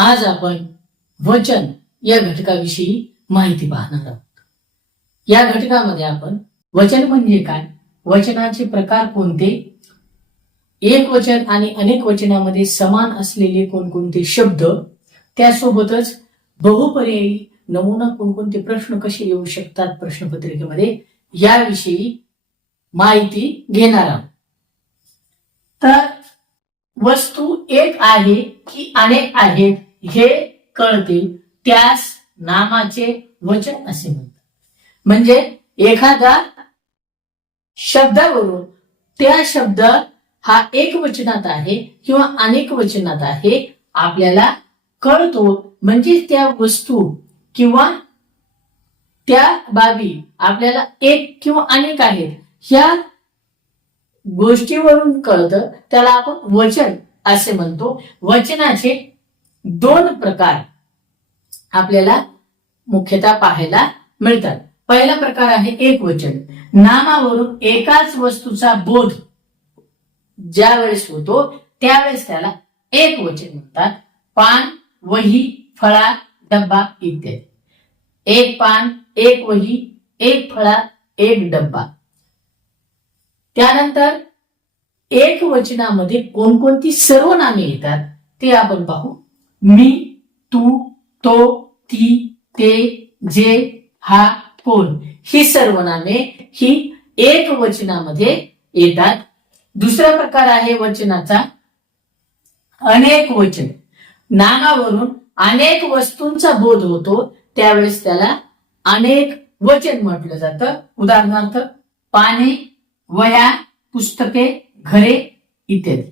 आज आपण वचन या घटकाविषयी माहिती पाहणार आहोत. या घटकामध्ये आपण वचन म्हणजे काय? वचनाचे प्रकार कोणते? एक वचन आणि अनेक वचनामध्ये समान असलेले कोणकोणते शब्द? त्यासोबतच बहुपर्यायी नमुना कोणकोणते प्रश्न कसे येऊ शकतात प्रश्नपत्रिकेमध्ये? याविषयी माहिती घेणार आहोत. तर वस्तू एक आहे की अनेक आहेत? हे कळते त्यास नामाचे वचन असे म्हणतात. म्हणजे एखादा शब्दावरून त्या शब्द हा एक वचनात आहे किंवा अनेक वचनात आहे आपल्याला कळतो. म्हणजे त्या वस्तू किंवा त्या बाबी आपल्याला एक किंवा अनेक आहेत. ह्या गोष्टीवरून कळतं त्याला आपण वचन असे म्हणतो. वचनाचे दोन प्रकार आपल्याला मुख्यतः पाहायला मिळतात. पहिला प्रकार आहे एक वचन नामावरून एकाच वस्तूचा बोध ज्या वेळेस होतो त्यावेळेस त्याला एक वचन म्हणतात. पान वही फळा डब्बा इत्यादी. एक पान एक वही एक फळा एक डब्बा. त्यानंतर एक वचनामध्ये कोणकोणती सर्वनामे येतात ते आपण पाहू. मी तू तो ती ते जे हा कोण. ही सर्वनामे ही एक वचनामध्ये येतात. दुसरा प्रकार आहे वचनाचा. अनेक वचन. नामावरून अनेक वस्तूंचा बोध होतो. त्यावेळेस त्याला अनेक वचन म्हटलं जातं. उदाहरणार्थ पाने वया पुस्तके घरे इत्यादी.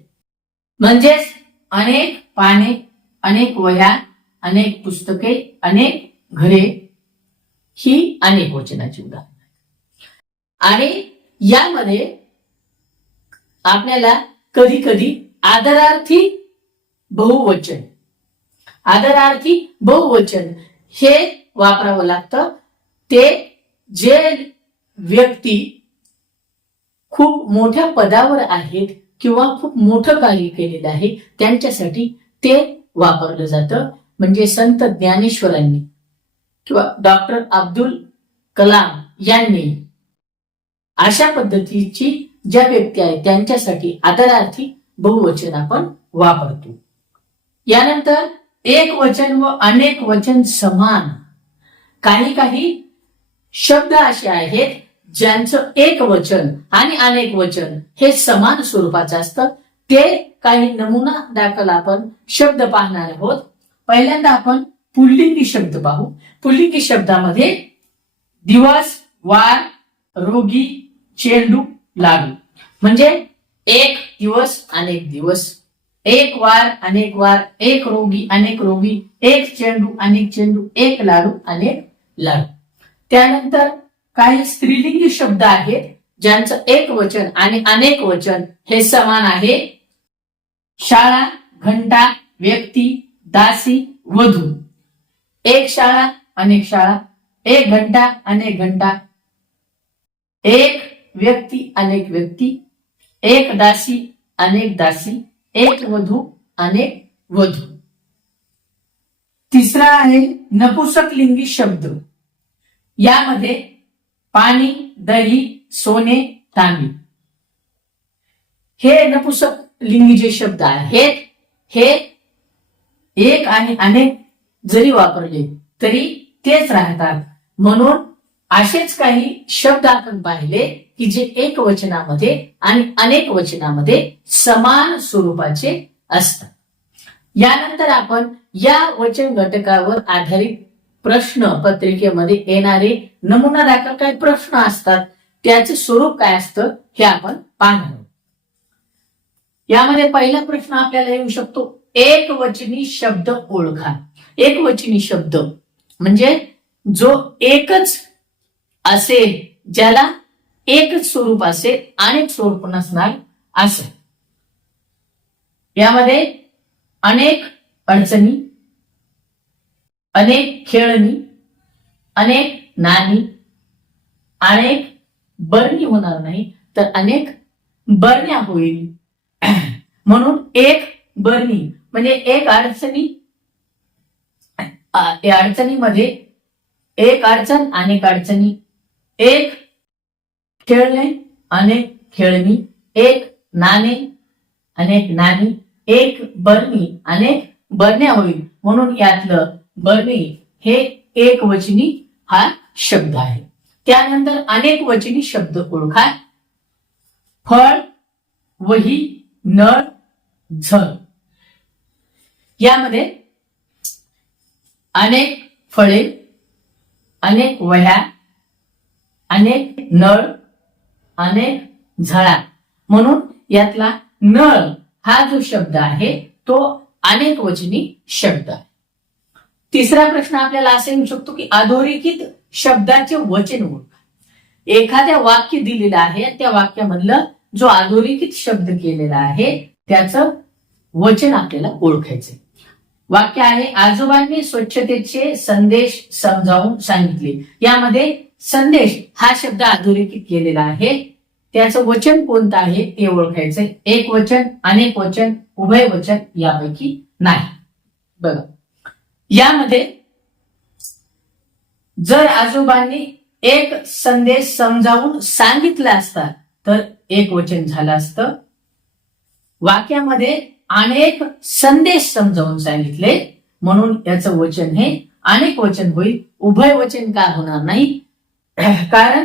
म्हणजेच अनेक पाने अनेक वह्या अनेक पुस्तके अनेक घरे ही अनेक वचनाची उदाहरण आणि यामध्ये आपल्याला कधी कधी आदरार्थी बहुवचन आदरार्थी बहुवचन हे वापरावं लागतं. ते जे व्यक्ती खूप मोठ्या पदावर आहेत किंवा खूप मोठं कार्य केलेलं आहे त्यांच्यासाठी ते वापरलं जातं. म्हणजे संत ज्ञानेश्वरांनी किंवा डॉक्टर अब्दुल कलाम यांनी अशा पद्धतीची ज्या व्यक्ती आहेत त्यांच्यासाठी आदरार्थी बहुवचन आपण वापरतो. यानंतर एक वचन व अनेक वचन समान. काही काही शब्द असे आहेत ज्यांचं एक वचन आणि अनेक वचन हे समान स्वरूपाचं असतं. ते काही नमुना दाखल आपण शब्द पाहणार आहोत पहिल्यांदा आपण पुल्लिंगी शब्द पाहू. पुल्लिंगी शब्दामध्ये दिवस वार रोगी चेंडू लागू म्हणजे एक दिवस अनेक दिवस. एक वार अनेक वार एक रोगी अनेक रोगी एक चेंडू अनेक चेंडू एक लाडू अनेक लाडू. त्यानंतर काही स्त्रीलिंगी शब्द आहेत ज्यांचं एक वचन आणि अनेक वचन हे समान आहे. शाळा घंटा व्यक्ती दासी वधू. एक शाळा अनेक शाळा. एक घंटा अनेक घंटा. एक व्यक्ती अनेक व्यक्ती. एक दासी अनेक दासी. एक वधू अनेक वधू. तिसरा आहे नपुसक लिंगी शब्द. यामध्ये पाणी दही सोने तांबी. हे नपुसक लिंगी जे शब्द आहेत हे एक आणि अनेक जरी वापरले तरी तेच राहतात. म्हणून असेच काही शब्द आपण पाहिले की जे एक वचनामध्ये आणि अनेक वचनामध्ये समान स्वरूपाचे असतात. यानंतर आपण या वचन घटकावर आधारित प्रश्न पत्रिकेमध्ये येणारे नमुना दाखल काही प्रश्न असतात त्याचे स्वरूप काय असतं हे आपण पाहणार यामध्ये पहिला प्रश्न आपल्याला येऊ शकतो एक वचनी शब्द ओळखा. एक वचनी शब्द म्हणजे जो एकच असेल ज्याला एकच स्वरूप असेल अनेक स्वरूप नसणार असं. यामध्ये अनेक अडचणी अनेक खेळणी अनेक नाणी अनेक बरणी होणार नाही तर अनेक बरण्या होईल. म्हणून एक बरणी म्हणजे एक अडचणी या अडचणीमध्ये एक अडचण अनेक अडचणी. एक खेळणे अनेक खेळणी. एक नाणे अनेक नाणी. एक बरणी अनेक बरण्या होईल. म्हणून यातलं बरणी हे एक वचनी हा शब्द आहे. त्यानंतर अनेक वचनी शब्द ओळखा. फळ वही नळ झळ. यामध्ये अनेक फळे अनेक वह्या अनेक नळ अनेक झळा म्हणून यातला नळ हा जो शब्द आहे तो अनेक वचनी शब्द आहे. तिसरा प्रश्न आपल्याला असे येऊ शकतो की अधोरेखित शब्दाचे वचन ओळखा. एखाद्या वाक्य दिलेलं आहे त्या वाक्यामधलं जो अधोरेखित शब्द केलेला आहे त्याचं वचन आपल्याला ओळखायचंय. वाक्य आहे आजोबांनी स्वच्छतेचे संदेश समजावून सांगितले. यामध्ये संदेश हा शब्द अधोरेखित केलेला आहे. त्याचं वचन कोणतं आहे ते ओळखायचंय. एक वचन अनेक वचन उभय वचन यापैकी नाही. बघा. यामध्ये जर आजोबांनी एक संदेश समजावून सांगितला असता तर एक वचन झालं असतं. वाक्यामध्ये अनेक संदेश समजावून सांगितले. म्हणून याचं वचन हे अनेक वचन होईल. उभय वचन का होणार नाही? कारण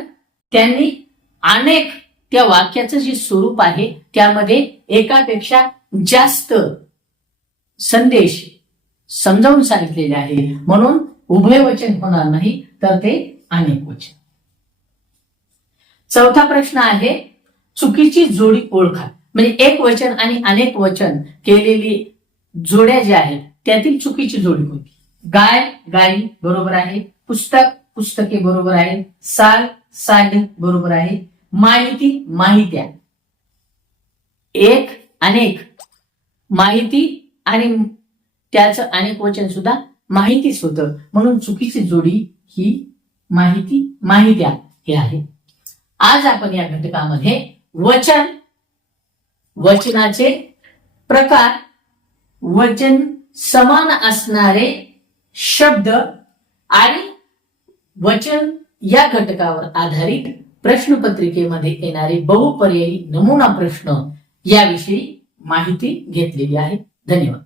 त्यांनी अनेक त्या वाक्याचं जे स्वरूप आहे त्यामध्ये एकापेक्षा जास्त संदेश समजावून सांगितलेले आहे. म्हणून उभय वचन होणार नाही तर ते अनेक वचन. चौथा प्रश्न आहे चुकीची जोडी ओळखा. म्हणजे एक वचन आणि अनेक वचन केलेली जोड्या ज्या आहेत त्यातील चुकीची जोडी होती. गाय गाई बरोबर आहे पुस्तक पुस्तके बरोबर आहे साल साली बरोबर आहे माहिती माहित्या. एक अनेक माहिती आणि त्याचं अनेक वचन सुद्धा माहितीच होतं. म्हणून चुकीची जोडी ही माहिती माहित्या हे आहे. आज आपण या घटकामध्ये वचन वचनाचे प्रकार वचन समान असणारे शब्द आणि वचन या घटकावर आधारित प्रश्नपत्रिकेमध्ये येणारे बहुपर्यायी नमुना प्रश्न याविषयी माहिती घेतलेली आहे. धन्यवाद.